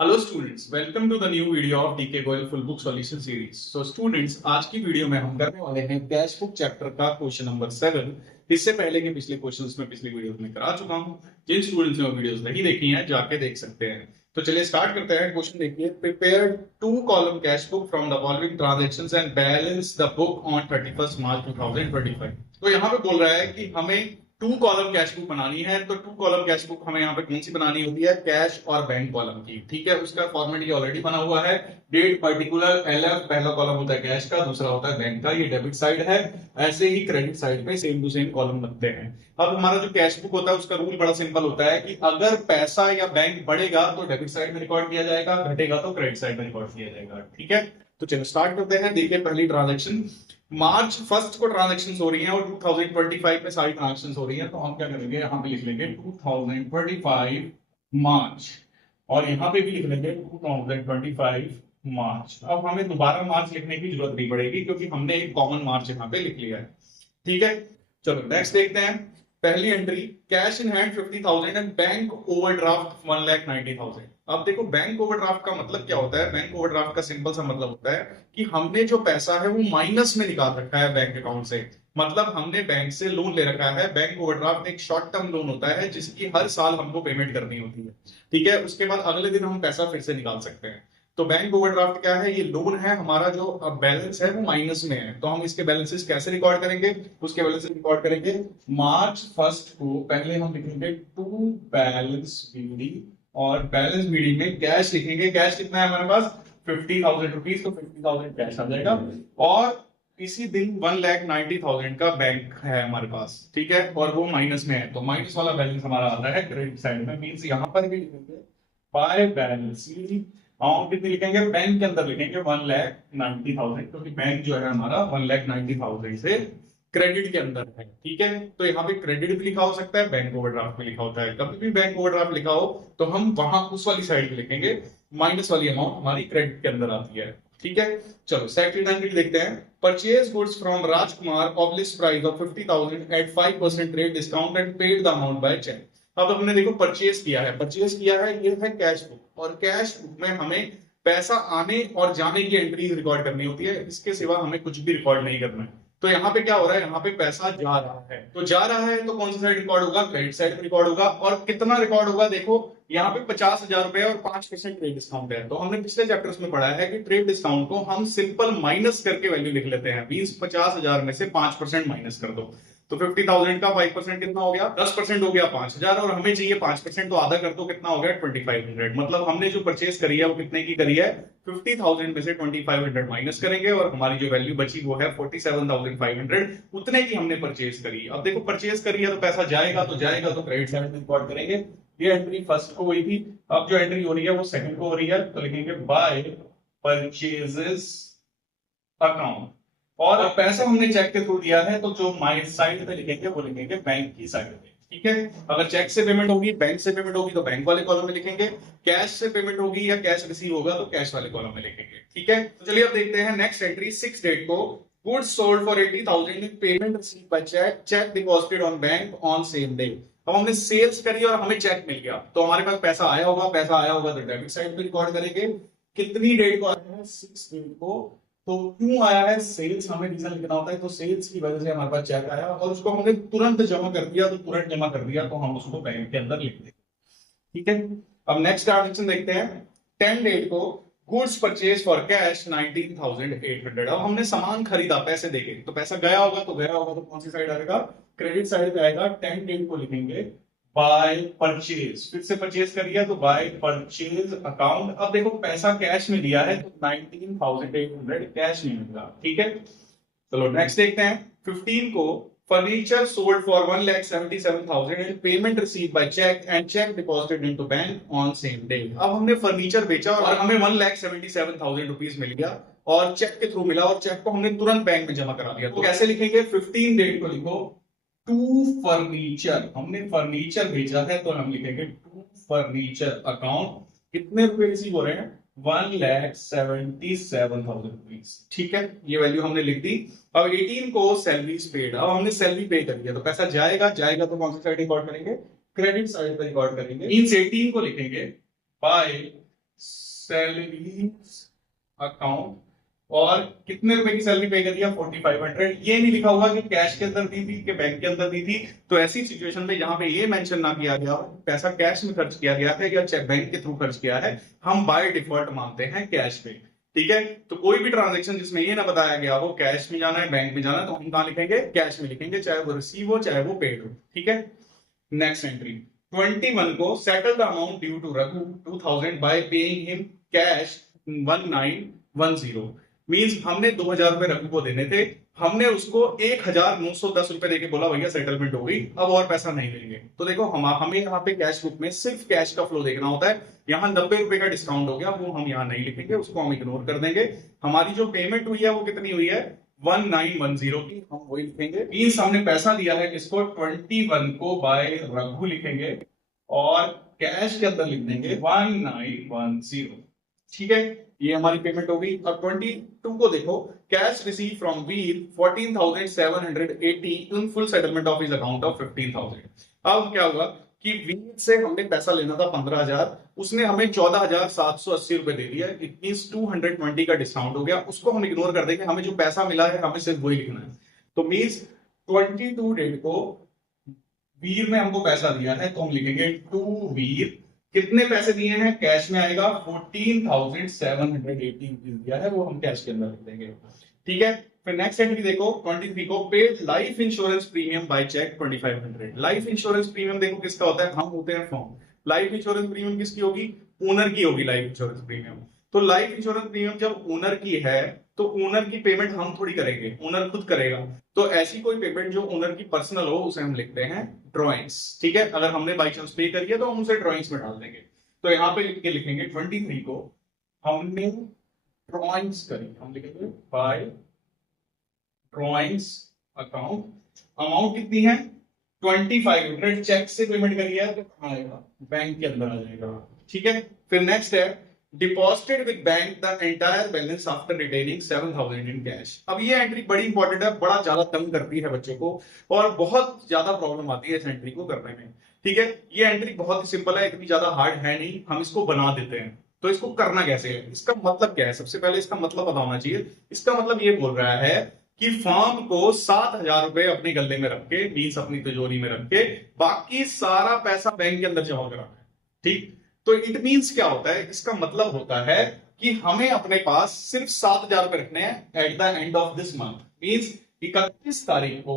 Hello students, welcome to the new video of DK Goyal full book solution series. So students, आज की video में हम करने वाले हैं कैश बुक चैप्टर का क्वेश्चन नंबर 7। इससे पहले के पिछले क्वेश्चंस में पिछली वीडियो में करा चुका हूं। जिन स्टूडेंट्स ने वो वीडियोस नहीं देखी हैं जाके देख सकते हैं। तो चलिए स्टार्ट करते हैं। क्वेश्चन देखिए, prepare two column cash book from the following transactions and balance the book on 31 March 2025। तो यहाँ पे बोल रहा है कि हमें टू कॉलम कैश बुक बनानी है। तो टू कॉलम कैश बुक हमें यहाँ पे कौन सी बनानी होती है? कैश और बैंक कॉलम की। ठीक है, उसका फॉर्मेट ये ऑलरेडी बना हुआ है। डेट पर्टिकुलर एलएफ, पहला कॉलम होता है कैश का, दूसरा होता है बैंक का। ये डेबिट साइड है। ऐसे ही क्रेडिट साइड पे सेम टू सेम कॉलम बनते हैं। अब हमारा जो कैश बुक होता है उसका रूल बड़ा सिंपल होता है कि अगर पैसा या बैंक बढ़ेगा तो डेबिट साइड में रिकॉर्ड किया जाएगा, घटेगा तो क्रेडिट साइड में रिकॉर्ड किया जाएगा। ठीक है, तो चलो स्टार्ट करते हैं। देखिए, पहली ट्रांजेक्शन मार्च फर्स्ट को ट्रांजेक्शन हो रही है और 2025 में सारी ट्रांजेक्शन हो रही है। तो हम क्या करेंगे, यहाँ पे लिख लेंगे 2025 मार्च और यहाँ पे भी लिख लेंगे 2025 मार्च। अब हमें दोबारा मार्च लिखने की जरूरत नहीं पड़ेगी क्योंकि हमने एक कॉमन मार्च यहाँ पे लिख लिया है। ठीक है, चलो नेक्स्ट देखते हैं। पहली entry, cash in hand 50,000 and bank overdraft 1,90,000। अब देखो, बैंक ओवरड्राफ्ट का मतलब क्या होता है? बैंक ओवरड्राफ्ट का सिंपल सा मतलब होता है कि हमने जो पैसा है वो माइनस में निकाल रखा है बैंक अकाउंट से। मतलब हमने बैंक से लोन ले रखा है। बैंक ओवरड्राफ्ट एक शॉर्ट टर्म लोन होता है जिसकी हर साल हमको पेमेंट करनी होती है। ठीक है, उसके बाद अगले दिन हम पैसा फिर से निकाल सकते हैं। तो बैंक ओवरड्राफ्ट क्या है? ये लोन है हमारा, जो बैलेंस है वो माइनस में है। तो हम इसके बैलेंसेस कैसे रिकॉर्ड करेंगे? उसके बैलेंसेस रिकॉर्ड करेंगे मार्च फर्स्ट को। पहले हम लिखेंगे टू बैलेंस बीडी और बैलेंस बीडी में कैश लिखेंगे। कैश कितना है हमारे पास? 50,000 रुपीज। तो 50,000 कैश आ जाएगा और इसी दिन 1,90,000 का बैंक है हमारे पास। ठीक है, और वो माइनस में है तो माइनस वाला बैलेंस हमारा आता है क्रेडिट साइड में। मींस यहां पर भी लिखेंगे बाय बैलेंस अमाउंट कितनी लिखेंगे? बैंक के अंदर लिखेंगे 1,90,000 क्योंकि बैंक जो है हमारा 1,90,000 से क्रेडिट के अंदर है। ठीक है, तो यहाँ पे क्रेडिट भी लिखा हो सकता है, बैंक ओवरड्राफ्ट भी लिखा होता है। कभी भी बैंक ओवरड्राफ्ट लिखा हो तो हम वहां उस वाली साइड पे लिखेंगे, माइनस वाली अमाउंट हमारी क्रेडिट के अंदर आती है। ठीक है, चलो सेकंड एंट्री देखते हैं। Purchase goods from Rajkumar of list price of 50,000 at 5% rate discount and paid the amount by cheque. अब हमने देखो परचेज किया है। परचेज किया है, ये है कैश बुक और कैश बुक में हमें पैसा आने और जाने की एंट्री रिकॉर्ड करनी होती है। इसके सिवा हमें कुछ भी रिकॉर्ड नहीं करना है। तो यहाँ पे क्या हो रहा है? यहाँ पे पैसा जा रहा है, तो जा रहा है तो कौन सी साइड रिकॉर्ड होगा? क्रेडिट साइड में रिकॉर्ड होगा। और कितना रिकॉर्ड होगा? देखो यहाँ पे 50,000 रुपए और 5% ट्रेड डिस्काउंट है। तो हमने पिछले चैप्टर्स में पढ़ा है कि ट्रेड डिस्काउंट को हम सिंपल माइनस करके वैल्यू लिख लेते हैं। मींस 50,000 में से 5% माइनस कर दो तो 50,000 का 5% कितना हो गया? 10% हो गया 5,000 और हमें चाहिए 5%, तो आधा कर दो, कितना हो गया? 2,500। मतलब हमने जो परचेज करी है वो कितने की करी है? 50,000 में से 2,500 माइनस करेंगे और हमारी जो वैल्यू बची वो है 47,500। उतने की हमने परचेज करी। अब देखो परचेज करी है तो पैसा जाएगा तो क्रेडिट साइड में रिकॉर्ड करेंगे। ये एंट्री फर्स्ट को हुई थी, अब जो एंट्री हो रही है वो सेकंड को हो रही है। तो लिखेंगे बाय परचेजेस अकाउंट और पैसा हमने चेक के थ्रू दिया है तो जो माइनस साइड पे लिखेंगे वो लिखेंगे बैंक की साइड पे। ठीक है, अगर चेक से पेमेंट होगी, बैंक से पेमेंट होगी तो बैंक वाले कॉलम में लिखेंगे। कैश से पेमेंट होगी या कैश रिसीव होगा तो कैश वाले कॉलम में लिखेंगे। ठीक है, तो चलिए अब देखते हैं नेक्स्ट एंट्री 6 डेट को। Goods sold for 80,000 in payment receive by cheque, cheque deposited on bank on same day. अब हमने सेल्स करी और हमें चेक मिल गया तो हमारे पास पैसा आया होगा। पैसा आया होगा तो डेबिट साइड पे रिकॉर्ड करेंगे। कितनी डेट को आया है? 6 डेट को। तो क्यों आया है? सेल्स हमें रीजन लिखना होता है, तो सेल्स की वजह से हमारे पास चेक आया और उसको हमने तुरंत जमा कर दिया। तो तुरंत जमा कर दिया तो हम उसको बैंक के अंदर लिख देंगे। ठीक है, अब नेक्स्ट ट्रांजेक्शन देखते हैं। 10 डेट को गुड्स परचेज फॉर कैश 19,800। अब हमने सामान खरीदा पैसे देके, तो पैसा गया होगा तो कौन सी साइड आएगा? क्रेडिट साइड पे आएगा। 10 डेट को लिखेंगे बाय परचेज। फिर से परचेज करिए तो बाय परचेज अकाउंट। अब देखो पैसा कैश में दिया है तो 19,800 कैश में मिलेगा। ठीक है, चलो नेक्स्ट देखते हैं। 15 को furniture sold for 1,77,000 and payment receive by cheque and cheque deposited into bank on same day. अब हमने फर्नीचर बेचा और हमें 1,77,000 रुपीज मिल गया और चेक के थ्रू मिला और चेक को हमने तुरंत बैंक में जमा करा दिया। तो कैसे लिखेंगे? 15 डेट को लिखो टू फर्नीचर। हमने फर्नीचर बेचा है तो हम लिखेंगे टू फर्नीचर अकाउंट। कितने रुपए रिसीव हो रहे हैं? 1,77,000 रुपीज। ठीक है, ये वैल्यू हमने लिख दी। अब 18 को सैलरीज पेड। अब हमने सैलरी पे कर दिया तो पैसा जाएगा तो कौन सी साइड रिकॉर्ड करेंगे? क्रेडिट साइड पे रिकॉर्ड करेंगे। मींस 18 को लिखेंगे बाय सैलरीज अकाउंट, और कितने रुपए की सैलरी पे करी है 4500। ये नहीं लिखा हुआ कि कैश के अंदर दी थी कि बैंक के अंदर दी थी। तो ऐसी सिचुएशन में जहां पे ये मेंशन ना किया गया हो पैसा कैश में खर्च किया गया है या चेक बैंक के थ्रू खर्च किया है, हम बाय डिफॉल्ट मानते हैं कैश पे। ठीक है, तो कोई भी ट्रांजेक्शन जिसमें ये ना बताया गया हो कैश में जाना है बैंक में जाना है, तो हम कहां लिखेंगे, कैश में लिखेंगे, चाहे वो रिसीव हो चाहे वो पेड हो। ठीक है, नेक्स्ट एंट्री 21 को settle the amount due to Raghu 2000 by paying him cash 1910। Means हमने 2000 रुपए रघु को देने थे, हमने उसको 1910 रुपए देके बोला भैया सेटलमेंट हो गई, अब और पैसा नहीं लेंगे। तो देखो हमें यहाँ पे कैश बुक में सिर्फ कैश का फ्लो देखना होता है। यहाँ 90 रुपए का डिस्काउंट हो गया, वो हम यहाँ नहीं लिखेंगे, उसको हम इग्नोर कर देंगे। हमारी जो पेमेंट हुई है वो कितनी हुई है 1910 की, हम वही लिखेंगे। मींस हमने पैसा दिया है किसको, 21 को बाय रघु लिखेंगे और कैश के अंदर लिख देंगे 1910। ठीक है, ये हमारी पेमेंट हो गई। अब 22 को देखो, cash receive from Veer 14,780 in full settlement of his account of 15,000। अब क्या हुआ कि वीर से हमने पैसा लेना था 15,000, उसने हमें 14,780 रुपए दे दिया। इट मींस 220 का डिस्काउंट हो गया, उसको हम इग्नोर कर देंगे। हमें जो पैसा मिला है हमें सिर्फ वही लिखना है। तो मींस 22 डेट को वीर में हमको पैसा दिया है, तो हम लिखेंगे टू वीर। कितने पैसे दिए हैं, कैश में आएगा 14,780 दिया है, वो हम कैश के अंदर लिख देंगे। ठीक है, फिर नेक्स्ट एंट्री देखो 23 को paid life insurance premium by cheque 2500। Life insurance premium देखो किसका होता है, हम होते हैं फॉर्म। लाइफ इंश्योरेंस प्रीमियम किसकी होगी, ओनर की होगी लाइफ इंश्योरेंस प्रीमियम। तो लाइफ इंश्योरेंस प्रीमियम जब ओनर की है तो ओनर की पेमेंट हम थोड़ी करेंगे, ओनर खुद करेगा। तो ऐसी कोई पेमेंट जो ओनर की पर्सनल हो उसे हम लिखते हैं ड्रॉइंग्स। ठीक है, अगर हमने बाई चांस पे करी है तो हम उसे ड्रॉइंग्स में डाल देंगे। तो यहाँ पे लिख के लिखेंगे 23 को हमने ड्रॉइंग्स करी, हम लिखेंगे बाय ड्रॉइंग्स अकाउंट। अमाउंट कितनी है 2500, चेक से पेमेंट करी है तो कहां आएगा, बैंक के अंदर आ जाएगा। ठीक है, फिर नेक्स्ट है deposited with bank the entire balance after retaining 7,000 in cash. अब ये एंट्री बड़ी इंपॉर्टेंट है, बड़ा ज्यादा तंग करती है बच्चे को और बहुत ज्यादा प्रॉब्लम आती है इस एंट्री को करने में। ठीक है, ये एंट्री बहुत ही सिंपल है, इतनी ज्यादा हार्ड है नहीं, हम इसको बना देते हैं। तो इसको करना कैसे है, इसका मतलब क्या है, सबसे पहले इसका मतलब पता होना चाहिए। इसका मतलब ये बोल रहा है कि फर्म को 7,000 रुपए अपने गले में रख के, मींस अपनी तिजोरी में रख के, बाकी सारा पैसा बैंक के अंदर जमा कराना है। ठीक, तो इट मींस क्या होता है, इसका मतलब होता है कि हमें अपने पास सिर्फ 7,000 रुपए रखने हैं at the end of this month. Means 31 तारीख को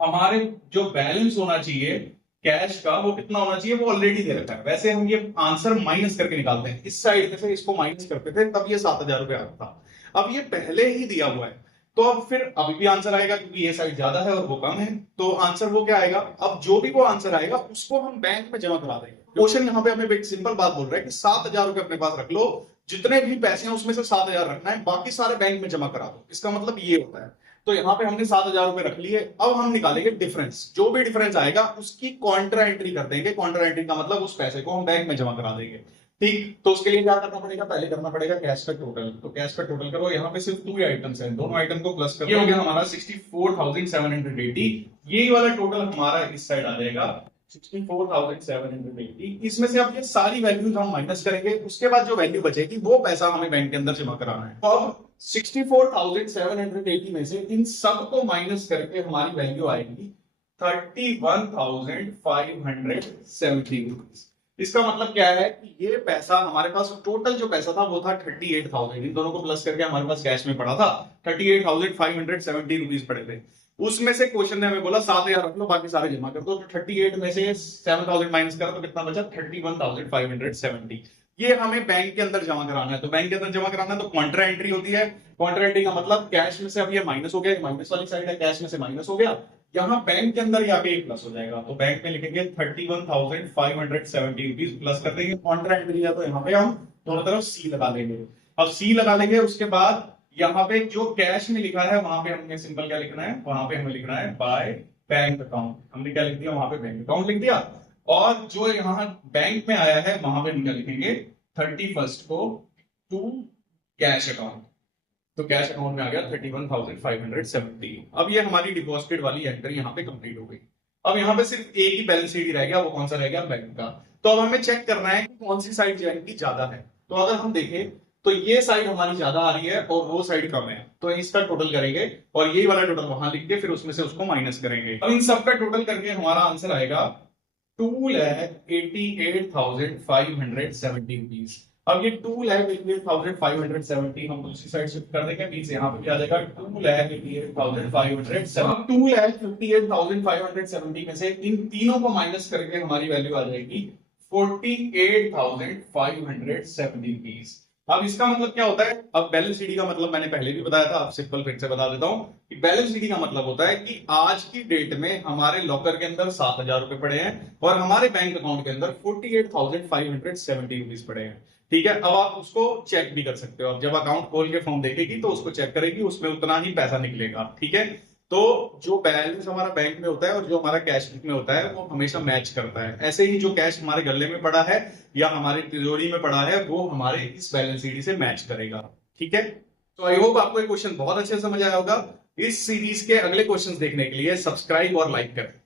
हमारे जो बैलेंस होना चाहिए कैश का वो कितना होना चाहिए, वो ऑलरेडी दे रखा है। वैसे हम ये आंसर माइनस करके निकालते हैं, इस साइड से इसको माइनस करते थे तब ये 7,000 रुपए आता था। अब ये पहले ही दिया हुआ है तो अब फिर अभी भी आंसर आएगा क्योंकि ये साइड ज्यादा है और वो कम है, तो आंसर वो क्या आएगा, अब जो भी वो आंसर आएगा उसको हम बैंक में जमा करा देंगे। क्वेश्चन यहाँ पे हमें एक सिंपल बात बोल रहा है कि 7,000 रुपए अपने पास रख लो, जितने भी पैसे हैं उसमें से 7,000 रखना है, बाकी सारे बैंक में जमा करा दो। इसका मतलब ये होता है। तो यहाँ पे हमने 7,000 रुपए रख लिए, अब हम निकालेंगे डिफरेंस। जो भी डिफरेंस आएगा उसकी कॉन्ट्रा एंट्री कर देंगे। कॉन्ट्रा एंट्री का मतलब उस पैसे को हम बैंक में जमा करा देंगे। ठीक, तो उसके लिए क्या करना पड़ेगा, पहले करना पड़ेगा कैश का टोटल। तो कैश का टोटल करो, यहाँ पे सिर्फ 2 आइटम्स हैं, दोनों आइटम को प्लस कर, ये हो गया हमारा 64,780। यही वाला टोटल हमारा इस साइड आ जाएगा 64,780। इसमें से अब ये सारी वैल्यूज हम माइनस करेंगे, उसके बाद जो वैल्यू बचेगी वो पैसा हमें बैंक के अंदर जमा कराना है। तो अब 64,780 में से इन सब को माइनस करके हमारी वैल्यू आएगी 31,570 रुपीज। इसका मतलब क्या है कि ये पैसा हमारे पास, टोटल जो पैसा था वो था 38,000, इन दोनों को प्लस करके हमारे पास कैश में पड़ा था 38,570 रुपीज पड़े थे। उसमें से क्वेश्चन ने हमें बोला 7,000 रख लो बाकी सारे जमा कर दो। तो 38 में से 7,000 माइनस करो तो कितना बचा 31,570। ये हमें बैंक के अंदर जमा कराना है। तो बैंक के अंदर जमा कराना है तो कॉन्ट्रा एंट्री होती है। कॉन्ट्रा एंट्री का मतलब कैश में से अब ये माइनस हो गया, माइनस वाली साइड है, कैश में से माइनस हो गया, यहाँ बैंक के अंदर यहाँ पे एक प्लस हो जाएगा। तो बैंक में लिखेंगे 31,570 रुपीज प्लस कर देंगे। कॉन्ट्रा एंट्री है तो यहाँ पे हम दोनों तरफ सी लगा देंगे। अब सी लगा लेंगे, उसके बाद यहाँ पे जो कैश में लिखा है वहां पे हमने सिंपल क्या लिखना है, वहां पे हमें लिखना है बाय बैंक अकाउंट। हमने क्या लिख दिया, वहां पे बैंक अकाउंट लिख दिया। और जो यहाँ बैंक में आया है वहां पे हम क्या लिखेंगे 31 को टू कैश अकाउंट। तो कैश अकाउंट में आ गया 31,570। अब ये हमारी डिपॉजिटेड वाली एंट्री यहाँ पे कंप्लीट हो गई। अब यहाँ पे सिर्फ एक ही बैलेंस शीट रह गया, वो कौन सा रह गया, बैंक का। तो अब हमें चेक करना है कि कौन सी साइड एंट्री ज्यादा है। तो अगर हम देखें तो ये साइड हमारी ज्यादा आ रही है और वो साइड कम है, तो इसका टोटल करेंगे और यही वाला टोटल वहां लिख के फिर उसमें से उसको माइनस करेंगे। अब इन सबका टोटल करके हमारा आंसर आएगा 2,88,570 रुपीज। अब ये 2,88,570 हम दूसरी साइड शिफ्ट कर देंगे, मींस यहाँ पे भी आ जाएगा 2,88,570। 2,58,570 में से इन तीनों को माइनस करके हमारी वैल्यू आ जाएगी 48,570 रुपीज। अब इसका मतलब क्या होता है, अब बैलेंस शीट का मतलब मैंने पहले भी बताया था, अब सिंपल फिर से बता देता हूं कि बैलेंस शीट का मतलब होता है कि आज की डेट में हमारे लॉकर के अंदर 7,000 रुपए पड़े हैं और हमारे बैंक अकाउंट के अंदर 48,570 रुपीज पड़े हैं। ठीक है, अब आप उसको चेक भी कर सकते हो, अब जब अकाउंट खोल के फॉर्म देखेगी तो उसको चेक करेगी, उसमें उतना ही पैसा निकलेगा। ठीक है, तो जो बैलेंस हमारा बैंक में होता है और जो हमारा कैश बुक में होता है वो हमेशा मैच करता है। ऐसे ही जो कैश हमारे गले में पड़ा है या हमारी तिजोरी में पड़ा है वो हमारे इस बैलेंस शीट से मैच करेगा। ठीक है, तो आई होप आपको ये क्वेश्चन बहुत अच्छे से समझ आया होगा। इस सीरीज के अगले क्वेश्चंस देखने के लिए सब्सक्राइब और लाइक करें।